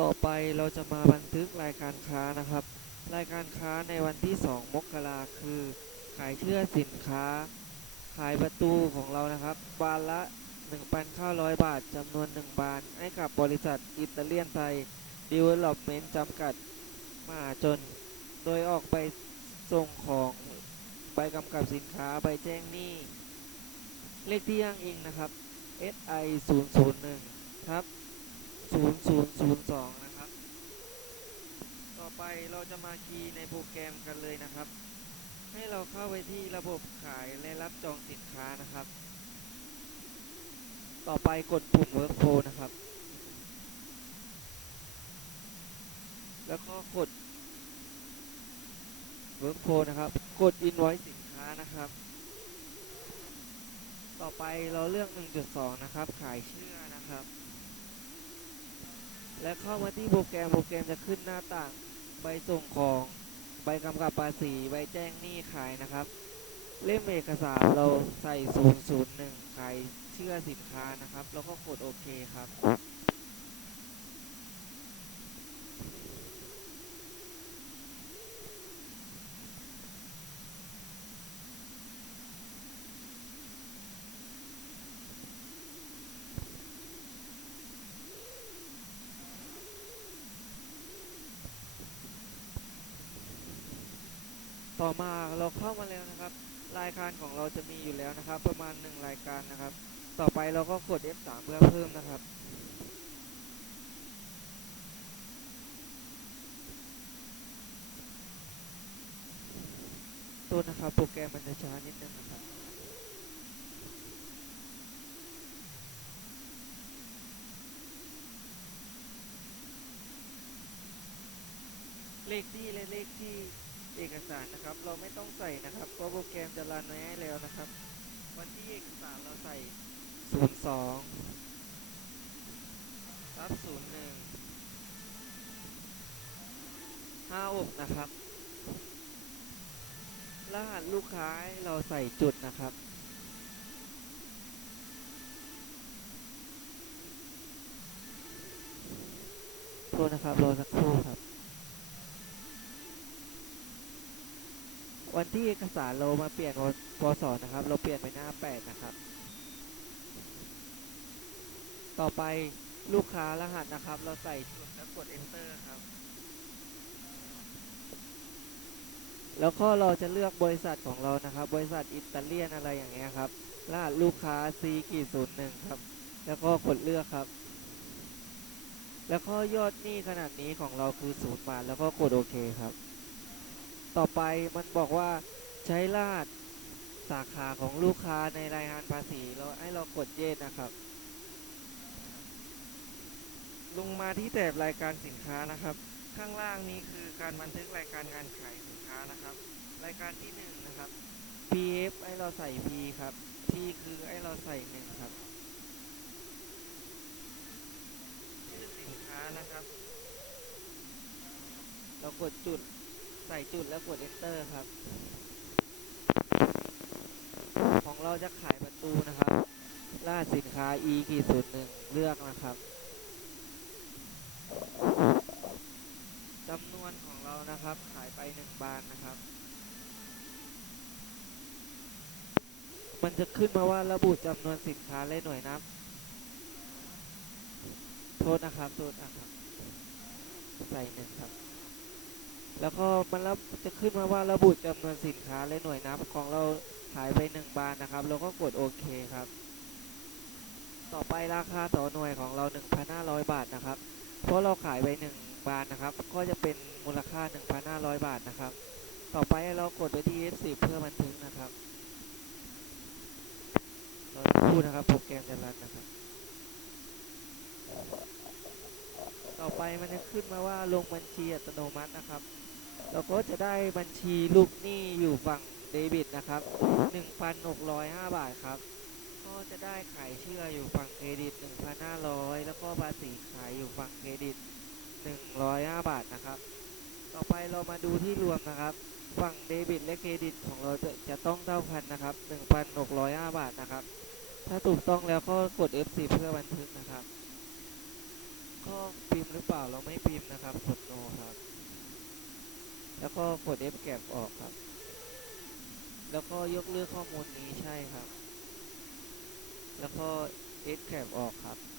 ต่อไปเราจะมาบันทึกรายการค้านะครับ รายการค้าในวันที่ 2 มกราคือ ขายเชื่อสินค้า ขายประตูของเรานะครับ บานละ 1,900 บาทจำนวน 1 บาน ให้กับบริษัทอิตาเลียนไทยดีเวล็อปเมนต์จำกัดมหาจนโดยออกไปส่งของใบกำกับสินค้าใบแจ้งหนี้ เลขที่อ้างอิงนะครับ SI 001ครับ 0002นะครับ ต่อไปเราจะมาคีย์ในโปรแกรมกันเลยนะครับ ให้เราเข้าไปที่ระบบขายและรับจองสินค้านะครับ ต่อไปกดปุ่ม Workflow นะครับ แล้วก็กด Workflow นะครับ กด Invoice สินค้านะครับ ต่อไปเราเลือก 1.2 นะครับ ขายเชื่อนะครับ และเข้ามาที่โปรแกรมโปรแกรมจะขึ้นหน้าต่าง ใบส่งของ ใบกำกับภาษี ใบแจ้งหนี้ขายนะครับ เล่มเอกสารเราใส่ 001 ขายเชื่อสินค้านะครับ แล้วก็กดโอเคครับ ต่อมาเราเข้ามาแล้วนะครับ รายการของเราจะมีอยู่แล้วนะครับ ประมาณ 1 รายการนะครับ ต่อไปเราก็กด F3 เพื่อเพิ่มนะครับ ตัวนะครับโปรแกรมมันจะช้านิดนึงนะครับเลขที่และเลขที่ เอกสารนะครับ เราไม่ต้องใส่นะครับเพราะโปรแกรมจะรันไว้ให้แล้วนะครับ วันที่เอกสารเราใส่ 02รับ01 56 นะครับ รหัสลูกค้าเราใส่จุดนะครับโทษนะครับรอสักครู่ครับ วันที่เอกสารเรามาเปลี่ยนวันพศนะครับ เราเปลี่ยนไปหน้า 8 นะครับ ต่อไปลูกค้ารหัสนะครับ เราใส่จุดแล้วกด enter ครับ แล้วก็เราจะเลือกบริษัทของเรานะครับ บริษัทอิตาเลียนอะไรอย่างเงี้ยครับ รหัสลูกค้า C กี่ศูนย์หนึ่งครับ แล้วก็กดเลือกครับ แล้วก็ยอดหนี้ขนาดนี้ของเราคือศูนย์บาท แล้วก็กดโอเคครับ ต่อไปมันบอกว่าใช้รหัสสาขาของลูกค้าในรายงานภาษีเราให้เรากดเยสนะครับ ลงมาที่แถบรายการสินค้านะครับ ข้างล่างนี้คือการบันทึกรายการการขายสินค้านะครับ รายการที่หนึ่งนะครับ PF ให้เราใส่ P ครับ T คือให้เราใส่หนึ่งครับชื่อสินค้านะครับ เรากดจุด ใส่จุดแล้วกด enter ครับ ของเราจะขายประตูนะครับรหัสสินค้า e กี่ศูนย์หนึ่งเลือกนะครับจำนวนของเรานะครับ ขายไปหนึ่งบานนะครับ มันจะขึ้นมาว่าระบุจำนวนสินค้าและหน่วยนับ โทษนะครับ โทษนะครับ ใส่หนึ่งครับ แล้วก็มันรับจะขึ้นมาว่าระบุจำนวนสินค้าและหน่วยนับของเราขายไปหนึ่งบานนะครับเราก็กดโอเคครับ ต่อไปราคาต่อหน่วยของเรา 1,500 บาทนะครับ เพราะเราขายไปหนึ่งบานนะครับ ก็จะเป็นมูลค่า 1,500 บาทนะครับ ต่อไปเรากดไปที่ F10 เพื่อบันทึกนะครับเราพูดนะครับโปรแกรมจะรันนะครับ ต่อไปมันจะขึ้นมาว่าลงบัญชีอัตโนมัตินะครับ เราก็จะได้บัญชีลูกหนี้อยู่ฝั่งเดบิตนะครับ 1,605 บาทครับ ก็จะได้ขายเชื่ออยู่ฝั่งเครดิต 1,500 แล้วก็ภาษีขายอยู่ฝั่งเครดิต 105 บาทนะครับ ต่อไปเรามาดูที่รวมนะครับ ฝั่งเดบิตและเครดิตของเราจะจะต้องเท่ากันนะครับ 1,605 บาทนะครับ ถ้าถูกต้องแล้วก็กด F10 เพื่อบันทึกนะครับ ก็พิมพ์หรือเปล่าเราไม่พิมพ์นะครับกดโนครับ แล้วก็กด f gap ออกครับ แล้วก็ยกเลิกข้อมูลนี้ใช่ครับ แล้วก็ s gap ออกครับ